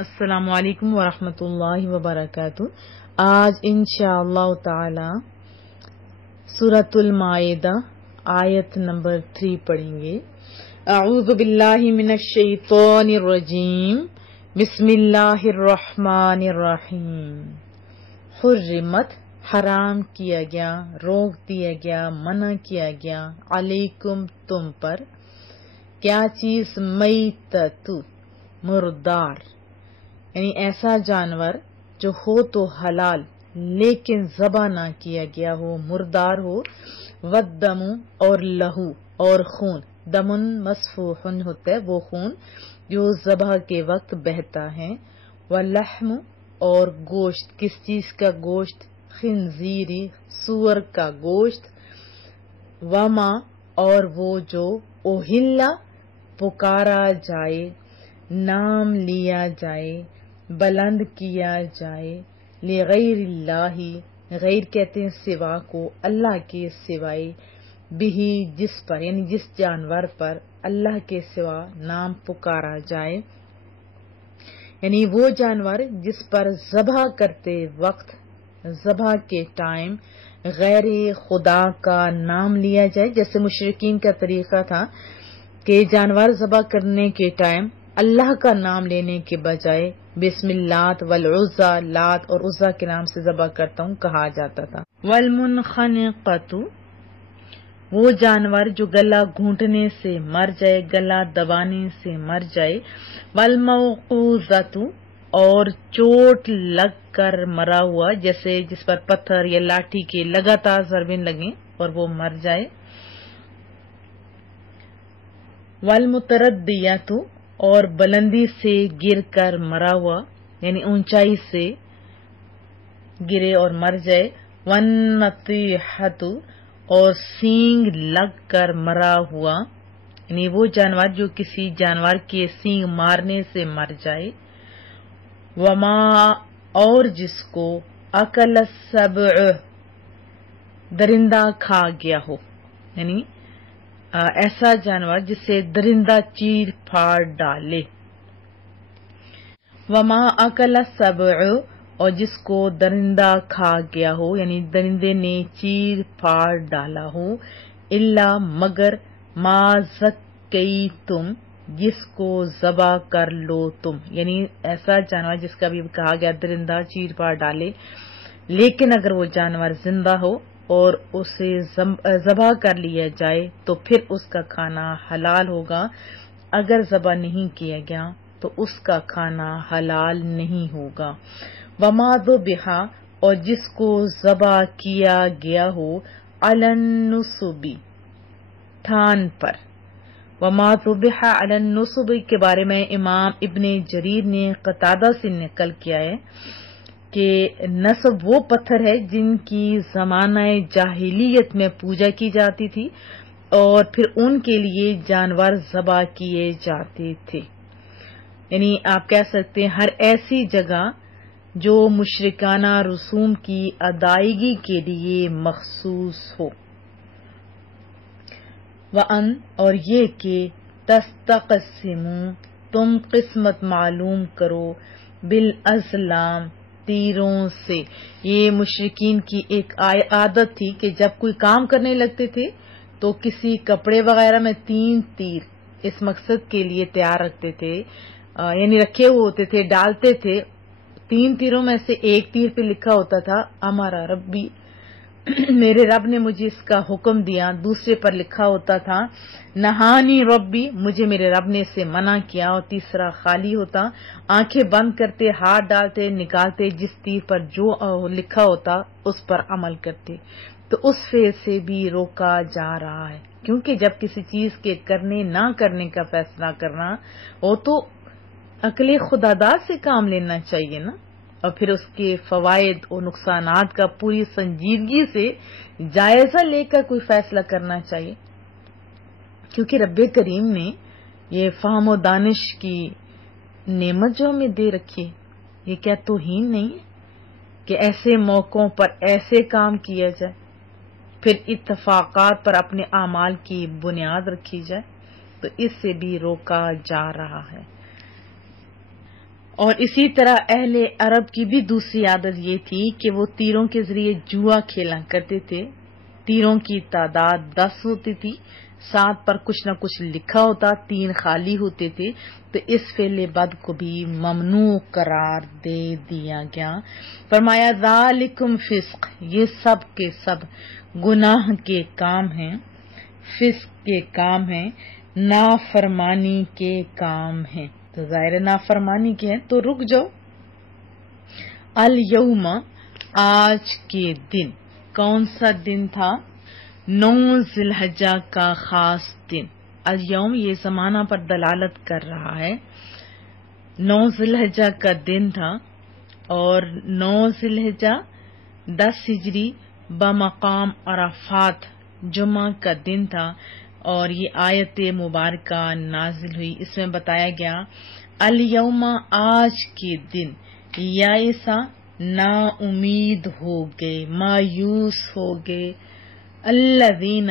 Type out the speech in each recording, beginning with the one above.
السلام علیکم ورحمۃ اللہ وبرکاتہ۔ آج انشاءاللہ تعالی سورۃ المائدہ آیت نمبر 3 پڑھیں گے۔ اعوذ باللہ من الشیطان الرجیم، بسم اللہ الرحمن الرحیم۔ حرمت حرام کیا گیا، روک دیا گیا، منع کیا گیا، علیکم تم پر، کیا چیز؟ میتۃ مردار، یعنی ایسا جانور جو ہو تو حلال لیکن ذبح نہ کیا گیا ہو، مردار ہو، والدم اور لہو اور خون، دمن مسفوح ہوتا ہے وہ خون جو ذبح کے وقت بہتا ہے، واللحم اور گوشت، کس چیز کا گوشت؟ خنزیری، سور کا گوشت، وما اور وہ جو اوہلا پکارا جائے، نام لیا جائے، بلند کیا جائے، لغیر اللہ، غیر کہتے ہیں سوا کو، اللہ کے سوائے، بھی جس پر یعنی جس جانور پر اللہ کے سوا نام پکارا جائے، یعنی وہ جانور جس پر ذبح کرتے وقت، ذبح کے ٹائم غیر خدا کا نام لیا جائے۔ جیسے مشرکین کا طریقہ تھا کہ جانور ذبح کرنے کے ٹائم اللہ کا نام لینے کے بجائے بسم اللہ والعزى، لات اور عزا کے نام سے ذبح کرتا ہوں کہا جاتا تھا۔ والمنخنقۃ، وہ جانور جو گلا گھونٹنے سے مر جائے، گلا دبانے سے مر جائے، والموقوذۃ اور چوٹ لگ کر مرا ہوا، جیسے جس پر پتھر یا لاٹھی کے لگاتار ضربیں لگیں اور وہ مر جائے، والمتردیۃ اور بلندی سے گر کر مرا ہوا، یعنی اونچائی سے گرے اور مر جائے، والنطیحۃ اور سینگ لگ کر مرا ہوا، یعنی وہ جانور جو کسی جانور کے سینگ مارنے سے مر جائے، وما اور جس کو اکل السبع درندہ کھا گیا ہو، یعنی ایسا جانور جسے درندہ چیر پھاڑ ڈالے، وما اکل السبع اور جس کو درندہ کھا گیا ہو، یعنی درندے نے چیر پھاڑ ڈالا ہو، الا مگر ما زکیتم جس کو ذبح کر لو تم، یعنی ایسا جانور جس کا بھی کہا گیا درندہ چیر پھاڑ ڈالے، لیکن اگر وہ جانور زندہ ہو اور اسے ذبح کر لیا جائے تو پھر اس کا کھانا حلال ہوگا، اگر ذبح نہیں کیا گیا تو اس کا کھانا حلال نہیں ہوگا۔ وما ذبح اور جس کو ذبح کیا گیا ہو، علی النصب تھان پر، وما ذبح علی النصب کے بارے میں امام ابن جریر نے قتادہ سے نقل کیا ہے کہ نصب وہ پتھر ہے جن کی زمانہ جاہلیت میں پوجا کی جاتی تھی اور پھر ان کے لیے جانور ذبح کیے جاتے تھے، یعنی آپ کہہ سکتے ہیں ہر ایسی جگہ جو مشرکانہ رسوم کی ادائیگی کے لیے مخصوص ہو۔ وَأَن اور یہ کہ تستقسموا تم قسمت معلوم کرو، بالازلام تیروں سے، یہ مشرکین کی ایک عادت تھی کہ جب کوئی کام کرنے لگتے تھے تو کسی کپڑے وغیرہ میں 3 تیر اس مقصد کے لیے تیار رکھتے تھے، یعنی رکھے ہوئے ہوتے تھے، ڈالتے تھے، 3 تیروں میں سے ایک تیر پہ لکھا ہوتا تھا ہمارا ربی، میرے رب نے مجھے اس کا حکم دیا، دوسرے پر لکھا ہوتا تھا نہانی ربی، مجھے میرے رب نے اسے منع کیا، اور تیسرا خالی ہوتا، آنکھیں بند کرتے، ہاتھ ڈالتے، نکالتے، جس تیر پر جو لکھا ہوتا اس پر عمل کرتے، تو اس فعل سے بھی روکا جا رہا ہے، کیونکہ جب کسی چیز کے کرنے نہ کرنے کا فیصلہ کرنا ہو تو عقل خداداد سے کام لینا چاہیے نا، اور پھر اس کے فوائد اور نقصانات کا پوری سنجیدگی سے جائزہ لے کر کوئی فیصلہ کرنا چاہیے، کیونکہ رب کریم نے یہ فہم و دانش کی نعمت جو ہمیں دے رکھی ہے، یہ کیا توہین نہیں ہے کہ ایسے موقعوں پر ایسے کام کیا جائے، پھر اتفاقات پر اپنے اعمال کی بنیاد رکھی جائے، تو اس سے بھی روکا جا رہا ہے۔ اور اسی طرح اہل عرب کی بھی دوسری عادت یہ تھی کہ وہ تیروں کے ذریعے جوا کھیلا کرتے تھے. تیروں کی تعداد 10 ہوتی تھی، 7 پر کچھ نہ کچھ لکھا ہوتا، 3 خالی ہوتے تھے. تو اس فعل بد کو بھی ممنوع قرار دے دیا گیا. فرمایا ذالکم فسق، یہ سب کے سب گناہ کے کام ہیں، فسق کے کام ہیں، نافرمانی کے کام ہیں. تو ظاہر نافرمانی کے ہیں تو رک جاؤ. الیوم، آج کے دن. کون سا دن تھا؟ 9 ذی الحجہ کا خاص دن. الیوم یہ زمانہ پر دلالت کر رہا ہے. 9 ذی الحجہ کا دن تھا اور 9 ذی الحجہ 10 ہجری بمقام عرفات جمعہ کا دن تھا. اور یہ آیت مبارکہ نازل ہوئی. اس میں بتایا گیا الیوم، آج کے دن، یائسا نا امید ہو گئے، مایوس ہو گئے، الذین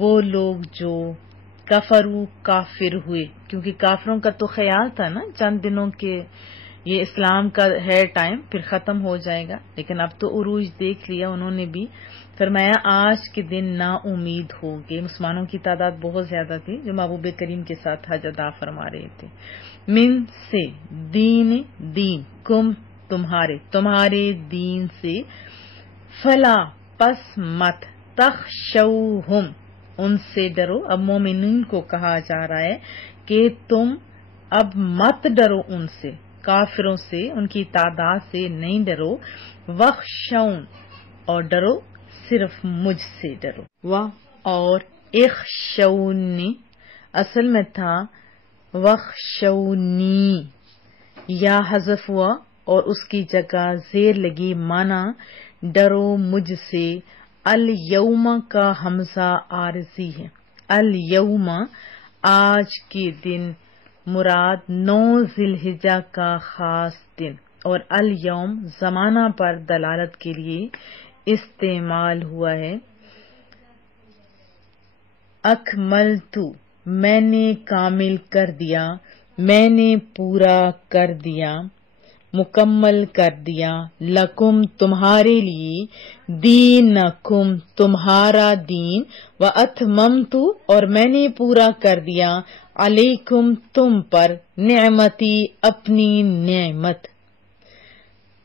وہ لوگ جو کفروا کافر ہوئے. کیونکہ کافروں کا تو خیال تھا نا چند دنوں کے یہ اسلام کا ہے ٹائم، پھر ختم ہو جائے گا، لیکن اب تو عروج دیکھ لیا انہوں نے بھی. فرمایا آج کے دن نا امید ہو گئے. مسلمانوں کی تعداد بہت زیادہ تھی جو محبوب کریم کے ساتھ حج ادا فرما رہے تھے. من سے، دین، دین، کم تمہارے دین سے، فلا پس مت، تخشوہم ان سے ڈرو. اب مومنین کو کہا جا رہا ہے کہ تم اب مت ڈرو ان سے، کافروں سے، ان کی تعداد سے نہیں ڈرو. وخشون اور ڈرو صرف مجھ سے ڈرو. اور اخشونی اصل میں تھا وخشونی، یا حذف ہوا اور اس کی جگہ زیر لگی، مانا ڈرو مجھ سے. الیوم کا حمزہ عارضی ہے. الیوم آج کے دن مراد 9 ذی الحجہ کا خاص دن. اور الیوم زمانہ پر دلالت کے لیے استعمال ہوا ہے. اکملت میں نے کامل کر دیا، میں نے پورا کر دیا، مکمل کر دیا. لکم تمہارے لیے، دینکم تمہارا دین، واتممت اور میں نے پورا کر دیا، علیکم تم پر، نعمتی اپنی نعمت.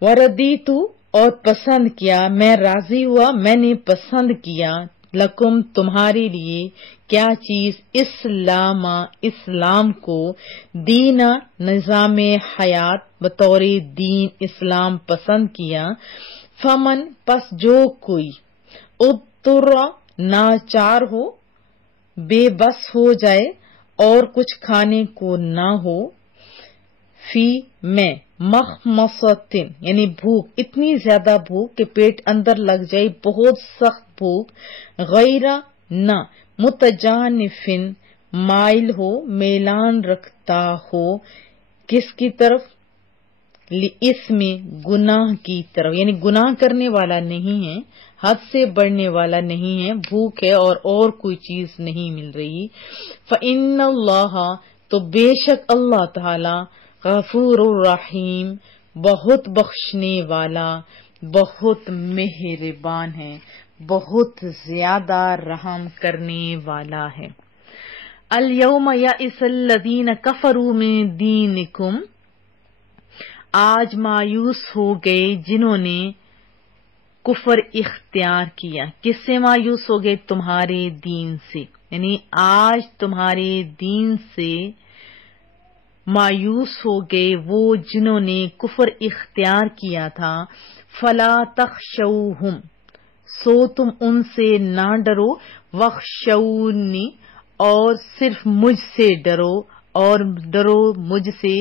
وردیت اور پسند کیا، میں راضی ہوا، میں نے پسند کیا، لکم تمہارے لیے کیا چیز، اسلام کو، دینا نظام حیات بطور دین اسلام پسند کیا. فمن پس جو کوئی، اضطر ناچار ہو، بے بس ہو جائے اور کچھ کھانے کو نہ ہو، فی میں، مخمصتن یعنی بھوک، اتنی زیادہ بھوک کہ پیٹ اندر لگ جائے، بہت سخت بھوک، غیر نہ، متجانفن مائل ہو، میلان رکھتا ہو، کس کی طرف، لاسم گناہ کی طرف، یعنی گناہ کرنے والا نہیں ہے، حد سے بڑھنے والا نہیں ہے، بھوک ہے اور کوئی چیز نہیں مل رہی. فإن اللہ تو بے شک اللہ تعالی، غفور الرحیم بہت بخشنے والا، بہت مہربان ہے، بہت زیادہ رحم کرنے والا ہے. الیوم یئس الذین کفروا من دینکم، آج مایوس ہو گئے جنہوں نے کفر اختیار کیا. کس سے مایوس ہو گئے؟ تمہارے دین سے، یعنی آج تمہارے دین سے مایوس ہو گئے وہ جنہوں نے کفر اختیار کیا تھا. فلا تخشوہم سو تم ان سے نہ ڈرو، وخشونی اور صرف مجھ سے ڈرو، اور ڈرو مجھ سے.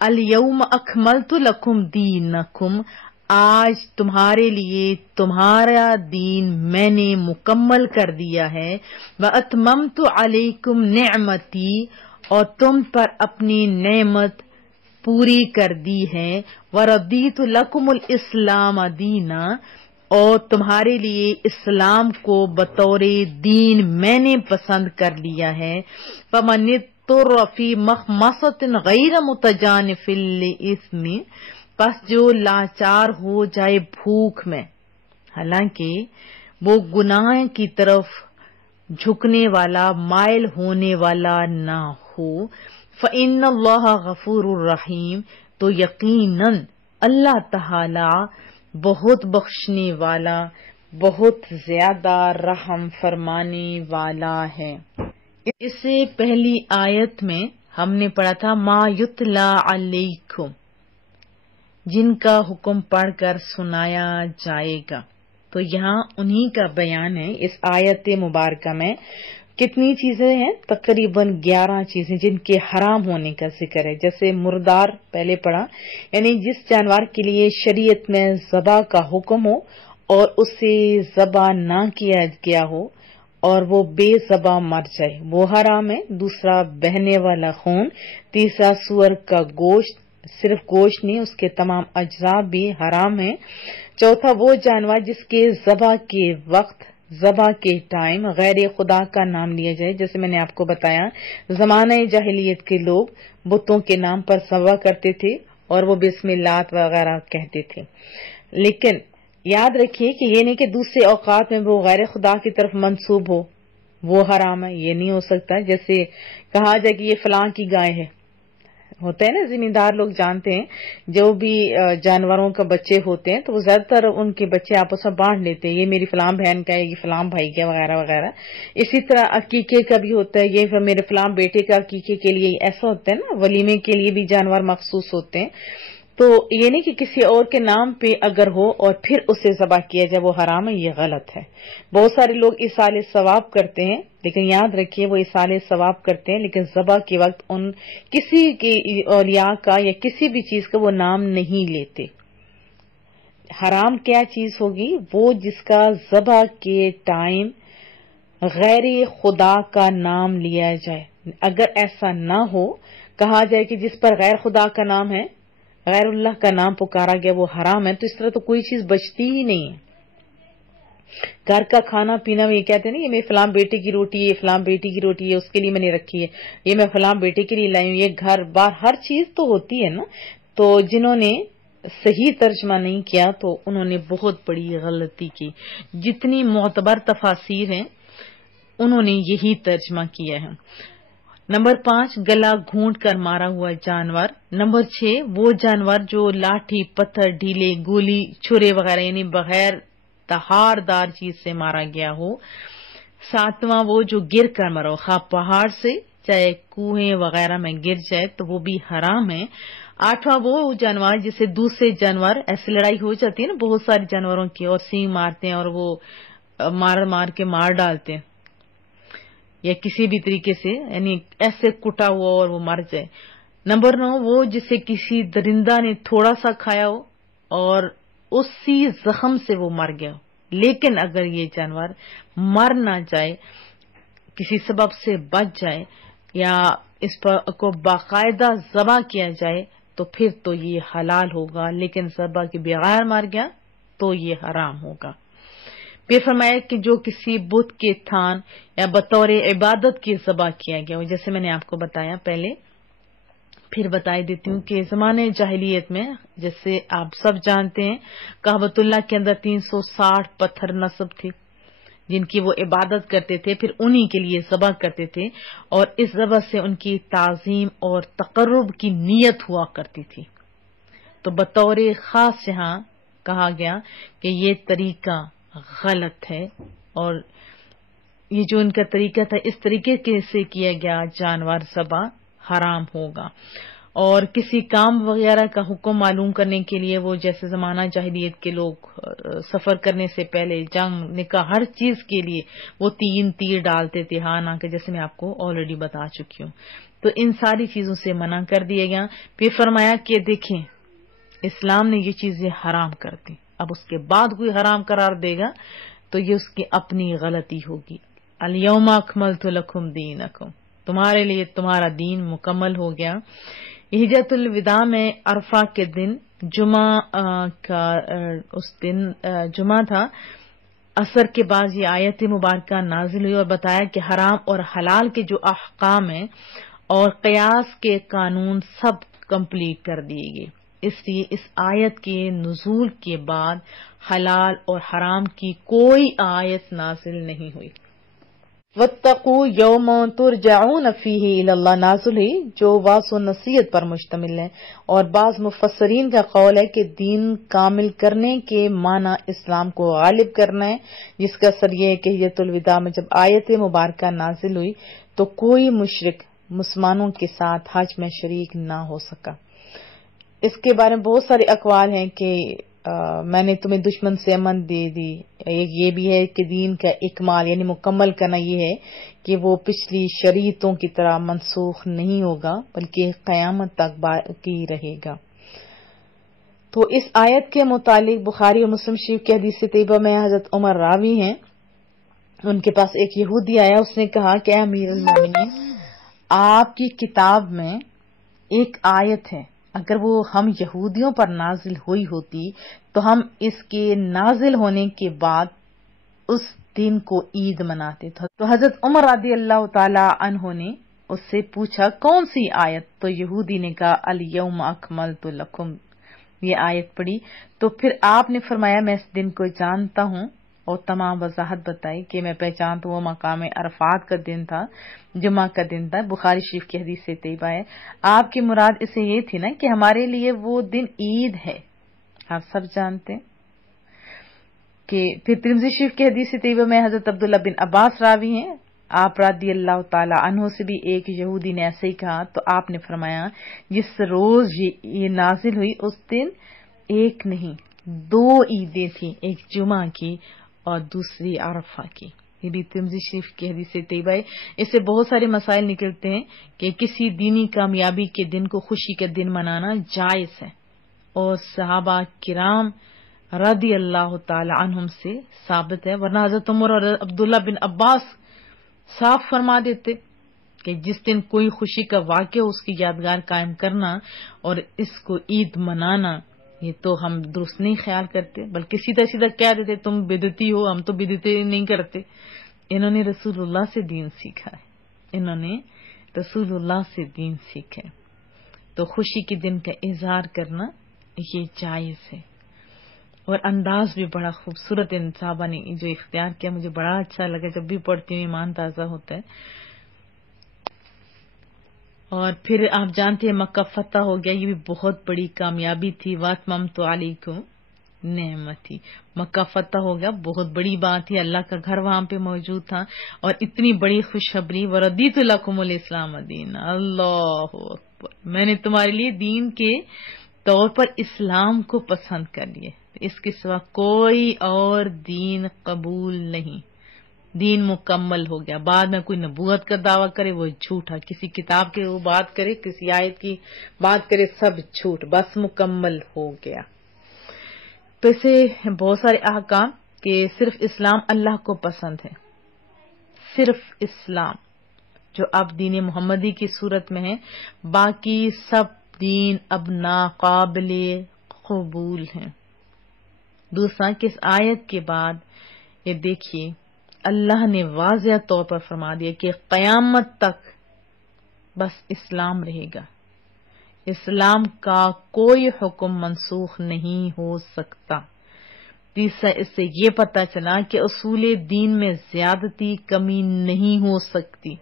الیوم اکملت لکم دینکم، آج تمہارے لیے تمہارا دین میں نے مکمل کر دیا ہے. واتممت علیکم نعمتی اور تم پر اپنی نعمت پوری کر دی ہے. وردیت لکم الاسلام دینا اور تمہارے لیے اسلام کو بطور دین میں نے پسند کر لیا ہے. فمن اضطر فی مخمصۃ غیر متجانف لإثم، پس جو لاچار ہو جائے بھوک میں، حالانکہ وہ گناہ کی طرف جھکنے والا، مائل ہونے والا نہ ہو، فإن اللہ غفور الرحیم، تو یقیناً اللہ تعالی بہت بخشنے والا، بہت زیادہ رحم فرمانے والا ہے۔ اس سے پہلی آیت میں ہم نے پڑھا تھا ما یتلا علیکم، جن کا حکم پڑھ کر سنایا جائے گا، تو یہاں انہی کا بیان ہے۔ اس آیت مبارکہ میں کتنی چیزیں ہیں؟ تقریباً 11 چیزیں جن کے حرام ہونے کا ذکر ہے۔ جیسے مردار پہلے پڑھا، یعنی جس جانور کے لیے شریعت میں ذبح کا حکم ہو اور اسے ذبح نہ کیا گیا ہو اور وہ بے ذبح مر جائے، وہ حرام ہے۔ دوسرا بہنے والا خون۔ تیسرا سور کا گوشت، صرف گوشت نہیں، اس کے تمام اجزاء بھی حرام ہیں۔ چوتھا وہ جانور جس کے ذبح کے وقت، ذبح کے ٹائم غیر خدا کا نام لیا جائے، جیسے میں نے آپ کو بتایا زمانہ جاہلیت کے لوگ بتوں کے نام پر ذبح کرتے تھے اور وہ بسم اللہ وغیرہ کہتے تھے، لیکن یاد رکھیے کہ یہ نہیں کہ دوسرے اوقات میں وہ غیر خدا کی طرف منسوب ہو، وہ حرام ہے، یہ نہیں ہو سکتا۔ جیسے کہا جائے کہ یہ فلاں کی گائے ہے، ہوتا ہے نا، زمیندار لوگ جانتے ہیں جو بھی جانوروں کا بچے ہوتے ہیں تو وہ زیادہ تر ان کے بچے آپس میں بانٹ لیتے ہیں، یہ میری فلاں بہن کا ہے، یہ فلاں بھائی کا وغیرہ وغیرہ۔ اسی طرح عقیقے کا بھی ہوتا ہے، یہ میرے فلاں بیٹے کا عقیقے کے لیے ایسا ہوتا ہے نا، ولیمے کے لیے بھی جانور مخصوص ہوتے ہیں۔ تو یہ نہیں کہ کسی اور کے نام پہ اگر ہو اور پھر اسے ذبح کیا جائے وہ حرام ہے، یہ غلط ہے۔ بہت سارے لوگ ایصال ثواب کرتے ہیں، لیکن یاد رکھیے وہ ایصال ثواب کرتے ہیں لیکن ذبح کے وقت ان کسی کی اولیاء کا یا کسی بھی چیز کا وہ نام نہیں لیتے۔ حرام کیا چیز ہوگی؟ وہ جس کا ذبح کے ٹائم غیر خدا کا نام لیا جائے۔ اگر ایسا نہ ہو، کہا جائے کہ جس پر غیر خدا کا نام ہے، غیر اللہ کا نام پکارا گیا، وہ حرام ہے، تو اس طرح تو کوئی چیز بچتی ہی نہیں ہے۔ گھر کا کھانا پینا میں یہ کہتے ہیں نا، یہ میں فلاں بیٹے کی روٹی ہے، یہ فلاں بیٹی کی روٹی ہے، اس کے لیے میں نے رکھی ہے، یہ میں فلاں بیٹے کے لیے لائی ہوں، یہ گھر بار ہر چیز تو ہوتی ہے نا۔ تو جنہوں نے صحیح ترجمہ نہیں کیا تو انہوں نے بہت بڑی غلطی کی۔ جتنی معتبر تفاسیر ہیں انہوں نے یہی ترجمہ کیا ہے۔ نمبر 5 گلا گھونٹ کر مارا ہوا جانور۔ نمبر 6 وہ جانور جو لاٹھی، پتھر، ڈھیلے، گولی، چھرے وغیرہ یعنی بغیر دھار دار چیز سے مارا گیا ہو۔ 7واں وہ جو گر کر مرا ہو، خواہ پہاڑ سے چاہے کنویں وغیرہ میں گر جائے تو وہ بھی حرام ہے۔ 8واں وہ جانور جسے دوسرے جانور، ایسی لڑائی ہو جاتی ہے نا بہت سارے جانوروں کی اور سینگ مارتے ہیں اور وہ مار کے مار ڈالتے ہیں یا کسی بھی طریقے سے، یعنی ایسے کٹا ہوا اور وہ مر جائے۔ نمبر 9 وہ جسے کسی درندہ نے تھوڑا سا کھایا ہو اور اسی زخم سے وہ مر گیا ہو، لیکن اگر یہ جانور مر نہ جائے، کسی سبب سے بچ جائے یا اس پر کو باقاعدہ ذبح کیا جائے تو پھر تو یہ حلال ہوگا، لیکن ذبح کے بغیر مر گیا تو یہ حرام ہوگا۔ پھر فرمایا کہ جو کسی بت کے تھان یا بطور عبادت کی ذبح کیا گیا ہو، جیسے میں نے آپ کو بتایا پہلے، پھر بتائی دیتی ہوں کہ زمانے جاہلیت میں جیسے آپ سب جانتے ہیں کعبۃ اللہ کے اندر 360 پتھر نصب تھے جن کی وہ عبادت کرتے تھے، پھر انہی کے لیے ذبح کرتے تھے اور اس ذبح سے ان کی تعظیم اور تقرب کی نیت ہوا کرتی تھی۔ تو بطور خاص یہاں کہا گیا کہ یہ طریقہ غلط ہے اور یہ جو ان کا طریقہ تھا اس طریقے سے کیا گیا جانور ذبح حرام ہوگا۔ اور کسی کام وغیرہ کا حکم معلوم کرنے کے لیے وہ جیسے زمانہ جاہلیت کے لوگ سفر کرنے سے پہلے جنگ، نکاح، ہر چیز کے لیے وہ 3 تیر ڈالتے تھے ہاں نہ کہ، جیسے میں آپ کو آلریڈی بتا چکی ہوں۔ تو ان ساری چیزوں سے منع کر دیا گیا۔ پھر فرمایا کہ دیکھیں اسلام نے یہ چیزیں حرام کر دی، اب اس کے بعد کوئی حرام قرار دے گا تو یہ اس کی اپنی غلطی ہوگی۔ الیوم اکملت لکم دینکم، تمہارے لیے تمہارا دین مکمل ہو گیا۔ حجۃ الوداع میں عرفہ کے دن جمعہ کا اس دن جمعہ تھا، عصر کے بعد یہ آیت مبارکہ نازل ہوئی اور بتایا کہ حرام اور حلال کے جو احکام ہیں اور قیاس کے قانون سب کمپلیٹ کر دیے گئے. اس لیے اس آیت کے نزول کے بعد حلال اور حرام کی کوئی آیت نازل نہیں ہوئی. واتقوا یوم ترجعون فیہ الی اللہ نازل ہوئی جو واعظ و نصیحت پر مشتمل ہے. اور بعض مفسرین کا قول ہے کہ دین کامل کرنے کے معنی اسلام کو غالب کرنا ہے، جس کا اثر یہ ہے کہ حجۃ الوداع میں جب آیت مبارکہ نازل ہوئی تو کوئی مشرک مسلمانوں کے ساتھ حج میں شریک نہ ہو سکا. اس کے بارے میں بہت سارے اقوال ہیں کہ میں نے تمہیں دشمن سے امن دے دی. ایک یہ بھی ہے کہ دین کا اکمال یعنی مکمل کرنا یہ ہے کہ وہ پچھلی شریعتوں کی طرح منسوخ نہیں ہوگا بلکہ قیامت تک باقی رہے گا. تو اس آیت کے متعلق بخاری اور مسلم شریف کی حدیث طیبہ میں حضرت عمر راوی ہیں، ان کے پاس ایک یہودی آیا، اس نے کہا کہ امیر المومنین آپ کی کتاب میں ایک آیت ہے، اگر وہ ہم یہودیوں پر نازل ہوئی ہوتی تو ہم اس کے نازل ہونے کے بعد اس دن کو عید مناتے تھے. تو حضرت عمر رضی اللہ تعالی عنہ نے اس سے پوچھا کون سی آیت؟ تو یہودی نے کہا الیوم اکملت لکم، یہ آیت پڑھی. تو پھر آپ نے فرمایا میں اس دن کو جانتا ہوں، اور تمام وضاحت بتائی کہ میں پہچانتا ہوں وہ مقام عرفات کا دن تھا، جمعہ کا دن تھا. بخاری شریف کی حدیث سے طیبہ ہے. آپ کی مراد اسے یہ تھی نا کہ ہمارے لیے وہ دن عید ہے، آپ سب جانتے ہیں. کہ پھر ترمذی شریف کی حدیث سے طیبہ میں حضرت عبداللہ بن عباس راوی ہیں، آپ رضی اللہ تعالی عنہ سے بھی ایک یہودی نے ایسے ہی کہا. تو آپ نے فرمایا جس روز یہ نازل ہوئی اس دن ایک نہیں 2 عیدیں تھیں، ایک جمعہ کی اور دوسری عرفہ کی. یہ بھی ترمذی شریف کی حدیث سے طیبہ ہے. اس سے بہت سارے مسائل نکلتے ہیں کہ کسی دینی کامیابی کے دن کو خوشی کا دن منانا جائز ہے، اور صحابہ کرام رضی اللہ تعالی عنہم سے ثابت ہے. ورنہ حضرت عمر اور عبداللہ بن عباس صاف فرما دیتے کہ جس دن کوئی خوشی کا واقعہ ہو اس کی یادگار قائم کرنا اور اس کو عید منانا یہ تو ہم درست نہیں خیال کرتے، بلکہ سیدھا سیدھا کہہ دیتے تم بدعتی ہو، ہم تو بدعتیں نہیں کرتے. انہوں نے رسول اللہ سے دین سیکھا ہے، انہوں نے رسول اللہ سے دین سیکھا ہے. تو خوشی کے دن کا اظہار کرنا یہ جائز ہے. اور انداز بھی بڑا خوبصورت ان صحابہ نے جو اختیار کیا، مجھے بڑا اچھا لگا، جب بھی پڑھتی ہوں ایمان تازہ ہوتا ہے. اور پھر آپ جانتے ہیں مکہ فتح ہو گیا، یہ بھی بہت بڑی کامیابی تھی. واتممت علیکم نعمتی، مکہ فتح ہو گیا، بہت بڑی بات تھی. اللہ کا گھر وہاں پہ موجود تھا اور اتنی بڑی خوشخبری وردیت لکم الاسلام دین. اللہ اکبر، میں نے تمہارے لیے دین کے طور پر اسلام کو پسند کر لیے، اس کے سوا کوئی اور دین قبول نہیں. دین مکمل ہو گیا. بعد میں کوئی نبوت کا دعویٰ کرے وہ جھوٹا، کسی کتاب کی وہ بات کرے، کسی آیت کی بات کرے، سب جھوٹ. بس مکمل ہو گیا. تو اسے بہت سارے احکام کہ صرف اسلام اللہ کو پسند ہے، صرف اسلام جو اب دین محمدی کی صورت میں ہے، باقی سب دین اب ناقابل قبول ہیں. دوسرا کہ اس آیت کے بعد یہ دیکھیے اللہ نے واضح طور پر فرما دیا کہ قیامت تک بس اسلام رہے گا، اسلام کا کوئی حکم منسوخ نہیں ہو سکتا. تیسرا اس سے یہ پتہ چلا کہ اصول دین میں زیادتی کمی نہیں ہو سکتی،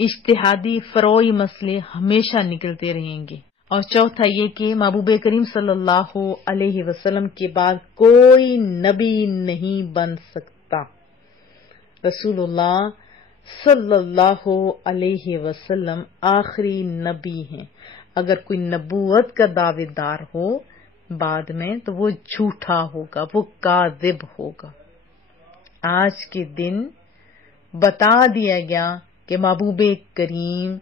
اجتہادی فروعی مسئلے ہمیشہ نکلتے رہیں گے. اور چوتھا یہ کہ محبوب کریم صلی اللہ علیہ وسلم کے بعد کوئی نبی نہیں بن سکتا. رسول اللہ صلی اللہ علیہ وسلم آخری نبی ہیں. اگر کوئی نبوت کا دعوے دار ہو بعد میں تو وہ جھوٹا ہوگا، وہ کاذب ہوگا. آج کے دن بتا دیا گیا کہ محبوب کریم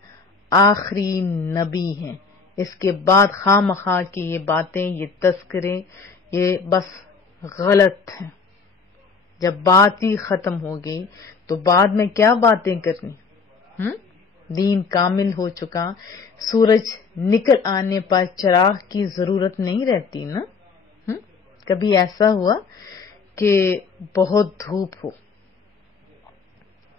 آخری نبی ہیں. اس کے بعد خواہ مخواہ کی یہ باتیں، یہ تذکرے، یہ بس غلط ہیں. جب بات ہی ختم ہو گئی تو بعد میں کیا باتیں کرنی؟ دین کامل ہو چکا، سورج نکل آنے پر چراغ کی ضرورت نہیں رہتی نا. کبھی ایسا ہوا کہ بہت دھوپ ہو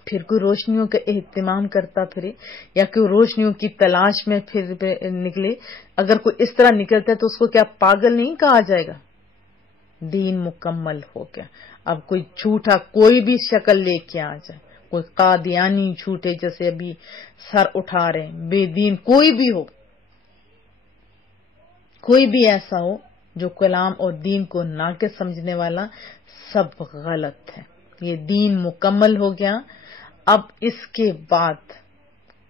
پھر کوئی روشنیوں کا اہتمام کرتا پھرے یا کوئی روشنیوں کی تلاش میں پھر نکلے. اگر کوئی اس طرح نکلتا ہے تو اس کو کیا پاگل نہیں کہا جائے گا؟ دین مکمل ہو گیا. اب کوئی جھوٹا کوئی بھی شکل لے کے آ جائے، کوئی قادیانی جھوٹے جیسے ابھی سر اٹھا رہے ہیں، بے دین کوئی بھی ہو، کوئی بھی ایسا ہو جو کلام اور دین کو ناقص سمجھنے والا، سب غلط ہے. یہ دین مکمل ہو گیا. اب اس کے بعد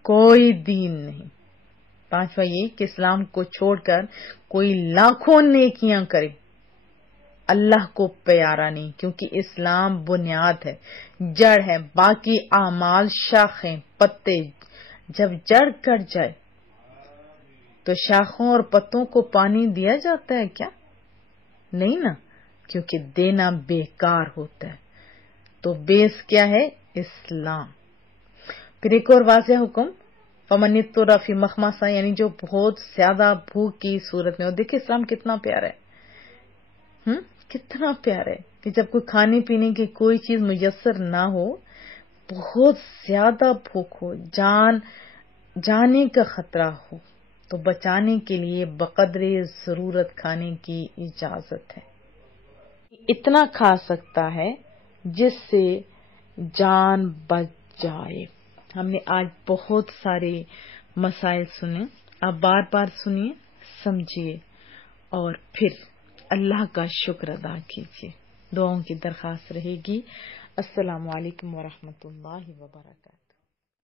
کوئی دین نہیں. پانچواں یہ کہ اسلام کو چھوڑ کر کوئی لاکھوں نیکیاں کرے، اللہ کو پیارا نہیں، کیونکہ اسلام بنیاد ہے، جڑ ہے، باقی اعمال شاخیں پتے. جب جڑ کٹ جائے تو شاخوں اور پتوں کو پانی دیا جاتا ہے کیا؟ نہیں نا، کیونکہ دینا بیکار ہوتا ہے. تو بیس کیا ہے؟ اسلام. پھر ایک اور واضح حکم، فمن اضطر فی مخمصہ، یعنی جو بہت زیادہ بھوک کی صورت میں ہو. دیکھیں اسلام کتنا پیارا ہے، کتنا پیارا ہے کہ جب کوئی کھانے پینے کی کوئی چیز میسر نہ ہو، بہت زیادہ بھوک ہو، جانے کا خطرہ ہو، تو بچانے کے لیے بقدر ضرورت کھانے کی اجازت ہے. اتنا کھا سکتا ہے جس سے جان بچ جائے. ہم نے آج بہت سارے مسائل سنے، آپ بار بار سنیے، سمجھیے اور پھر اللہ کا شکر ادا کیجیے. دعاؤں کی درخواست رہے گی. السلام علیکم ورحمۃ اللہ وبرکاتہ.